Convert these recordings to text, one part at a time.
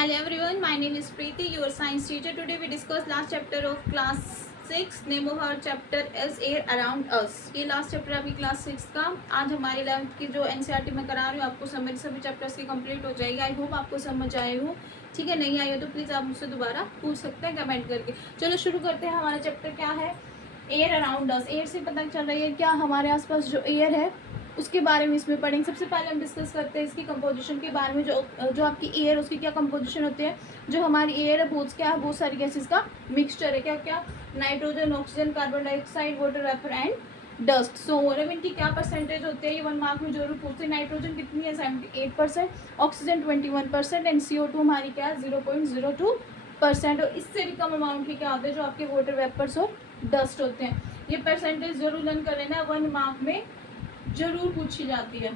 Hello everyone, my name is Preeti, your science teacher. Today we discuss last chapter of class 6. Name of our chapter is air around us. ये last chapter अभी class 6 का. आज हमारी 11th की जो NCERT में करा रही हूँ आपको समरी सभी चैप्टर्स की कंप्लीट हो जाएगी. आई होप आपको समझ आए हो. ठीक है, नहीं आई हो तो प्लीज़ आप मुझसे दोबारा पूछ सकते हैं कमेंट करके. चलो शुरू करते हैं. हमारा चैप्टर क्या है? Air around us. एयर से पता चल रही है क्या हमारे आसपास जो एयर है उसके बारे में इसमें पढ़ेंगे. सबसे पहले हम डिस्कस करते हैं इसकी कंपोजिशन के बारे में. जो आपकी एयर उसकी क्या कंपोजिशन होती है. जो हमारी एयर है बहुत क्या है, बहुत सारी गैसेस का मिक्सचर है. क्या क्या? Nitrogen, oxygen, carbon dioxide, water vapour and dust. So इनकी क्या परसेंटेज होती है ये 1 मार्क में जरूर पूछते हैं. नाइट्रोजन कितनी है? 78%, ऑक्सीजन 21% एंड CO2 हमारी क्या है? 0.02%. और इससे भी कम अमाउंट की क्या होते हैं जो आपके वाटर वेपर्स और डस्ट होते हैं. ये परसेंटेज जरूर लर्न कर लेना, 1 मार्क में जरूर पूछी जाती है.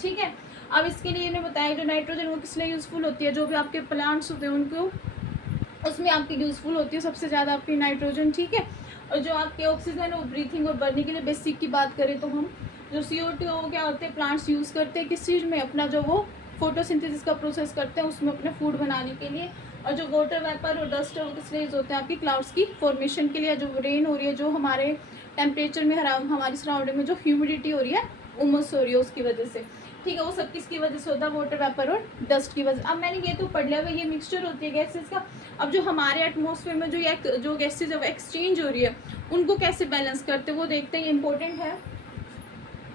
ठीक है, अब इसके लिए इन्हें बताया जो नाइट्रोजन वो किस लिए यूज़फुल होती है. जो भी आपके प्लांट्स होते हैं उनको उसमें आपकी यूज़फुल होती है सबसे ज़्यादा आपकी नाइट्रोजन. ठीक है, और जो आपके ऑक्सीजन है वो ब्रीथिंग और बर्निंग के लिए. बेसिक की बात करें तो हम जो CO2 वो क्या होते हैं, प्लांट्स यूज़ करते हैं किस चीज़ में? अपना जो वो फोटोसिंथेसिस का प्रोसेस करते हैं उसमें अपने फूड बनाने के लिए. और जो वाटर वेपर और डस्ट है वो किस लिए यूज़ होते हैं? आपकी क्लाउड्स की फॉर्मेशन के लिए. जो रेन हो रही है, जो हमारे टेम्परेचर में हमारी सराउंडिंग में जो ह्यूमिडिटी हो रही है, उमस हो रही है, उसकी वजह से. ठीक है, वो सब किसकी वजह से होता है? वाटर वेपर और डस्ट की वजह. अब मैंने ये तो पढ़ लिया भाई, ये मिक्सचर होती है गैसेस का. अब जो हमारे एटमॉस्फेयर में जो गैसेज एक्सचेंज हो रही है उनको कैसे बैलेंस करते हैं वो देखते हैं. ये इंपॉर्टेंट है.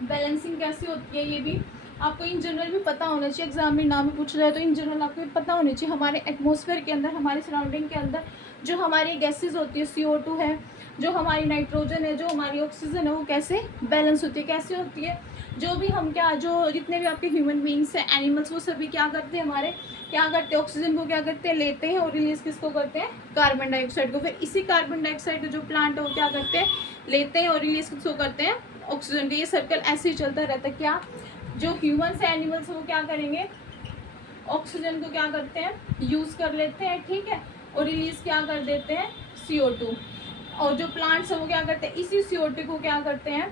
बैलेंसिंग कैसे होती है ये भी आपको इन जनरल भी पता होना चाहिए. एग्जाम में नाम पूछा जाए तो इन जनरल आपको पता होना चाहिए. हमारे एटमॉस्फेयर के अंदर, हमारे सराउंडिंग के अंदर जो हमारी गैसेज होती है, CO2 है, जो हमारी नाइट्रोजन है, जो हमारी ऑक्सीजन है, वो कैसे बैलेंस होती है. कैसे होती है? जो भी हम क्या, जो जितने भी आपके ह्यूमन बींग्स हैं, एनिमल्स, वो सभी क्या करते हैं, हमारे क्या करते हैं, ऑक्सीजन को क्या करते हैं, लेते हैं और रिलीज किसको करते हैं? कार्बन डाइऑक्साइड को. फिर इसी कार्बन डाइऑक्साइड को जो प्लांट है वो क्या करते हैं, लेते हैं और रिलीज किसको करते हैं? ऑक्सीजन का. ये सर्कल ऐसे ही चलता रहता है. क्या जो ह्यूमन्स है, एनिमल्स, वो क्या करेंगे, ऑक्सीजन को क्या करते हैं, यूज़ कर लेते हैं. ठीक है, और रिलीज क्या कर देते हैं? CO2. और जो प्लांट्स है वो क्या करते हैं, इसी CO2 को क्या करते हैं,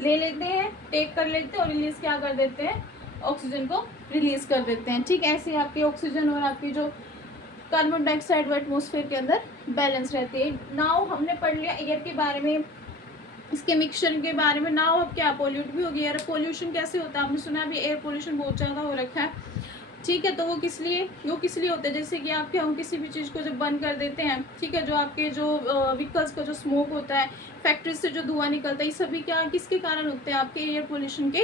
ले लेते हैं, टेक कर लेते हैं और रिलीज क्या कर देते हैं? ऑक्सीजन को रिलीज कर देते हैं. ठीक है, ऐसे आपकी ऑक्सीजन और आपकी जो कार्बन डाइऑक्साइड वो एटमॉस्फेयर के अंदर बैलेंस रहती है. नाउ हमने पढ़ लिया एयर के बारे में, इसके मिक्सचर के बारे में. नाउ अब क्या, पॉल्यूट भी हो गया. एयर पोल्यूशन कैसे होता है? आपने सुना अभी एयर पोल्यूशन बहुत ज़्यादा हो रखा है. ठीक है, तो वो किस लिए होता है? जैसे कि आपके हम किसी भी चीज़ को जब बंद कर देते हैं, ठीक है, जो आपके जो व्हीकल्स का जो स्मोक होता है, फैक्ट्रीज से जो धुआं निकलता है, ये सभी क्या किसके कारण होते हैं? आपके एयर पोल्यूशन के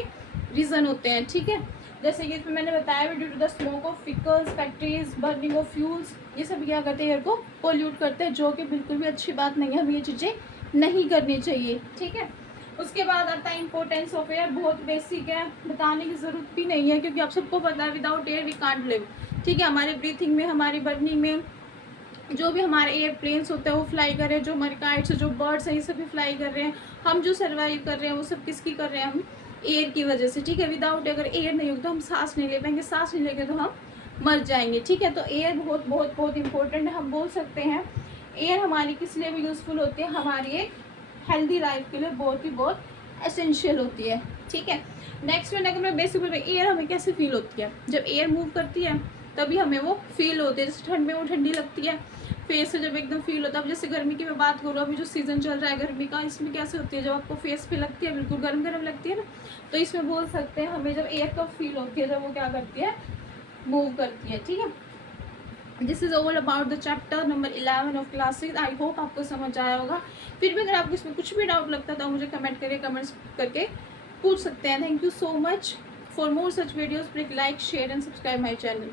रीज़न होते हैं. ठीक है, जैसे कि इसमें मैंने बताया due to the smoke of vehicles, factories, burning of fuels, ये सब क्या करते हैं, एयर को पोल्यूट करते हैं, जो कि बिल्कुल भी अच्छी बात नहीं है. हमें ये चीज़ें नहीं करनी चाहिए. ठीक है, उसके बाद आता है इंपॉर्टेंस ऑफ एयर. बहुत बेसिक है, बताने की ज़रूरत भी नहीं है क्योंकि आप सबको पता है without air we can't live. ठीक है, हमारे ब्रीथिंग में, हमारी बर्निंग में, जो भी हमारे एयर प्लेन्स होते हैं वो फ्लाई कर रहे हैं, जो हमारे काइट्स, जो बर्ड्स हैं, ये सभी फ्लाई कर रहे हैं. हम जो सर्वाइव कर रहे हैं वो सब किसकी कर रहे हैं? हम एयर की वजह से. ठीक है, विदाउट अगर एयर नहीं होगी तो हम सांस नहीं ले पाएंगे, सांस नहीं लेंगे तो हम मर जाएंगे. ठीक है, तो एयर बहुत बहुत बहुत इंपॉर्टेंट है. हम बोल सकते हैं एयर हमारी किस लिए भी यूज़फुल होती है, हमारी एक हेल्दी लाइफ के लिए बहुत ही बहुत एसेंशियल होती है. ठीक है, नेक्स्ट में अगर मैं बेसिक एयर हमें कैसे फील होती है, जब एयर मूव करती है तभी हमें वो फील होती है. जैसे ठंड में वो ठंडी लगती है, फेस से जब एकदम फील होता है. अब जैसे गर्मी की मैं बात करूँ, अभी जो सीज़न चल रहा है गर्मी का, इसमें कैसे होती है, जब आपको फेस पे लगती है बिल्कुल गर्म गर्म लगती है ना, तो इसमें बोल सकते हैं हमें जब एयर कब फील होती है, जब वो क्या करती है, मूव करती है. ठीक है, this is all about the chapter number 11 of class 6. I hope आपको समझ आया होगा. फिर भी अगर आपको इसमें कुछ भी डाउट लगता है तो मुझे कमेंट्स करके पूछ सकते हैं. Thank you so much. For more such videos please like, share and subscribe my channel.